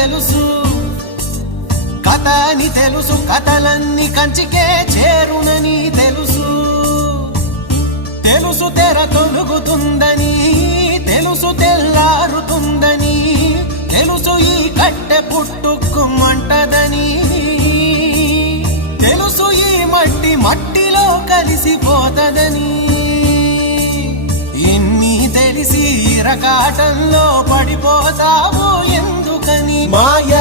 తెలుసు, కథ అని తెలుసు, కథలన్నీ కంచికే చేరునని తెలుసు. తెలుసు తెర తొలుగుతుందని, తెలుసు తెల్లారుతుందని, తెలుసు ఈ కట్టె పుట్టుకుమంటదని, తెలుసు ఈ మట్టి మట్టిలో కలిసిపోతదని. ఇన్ని తెలిసి ఇరకాటంలో పడిపోతావు ఎందుకని? మాయ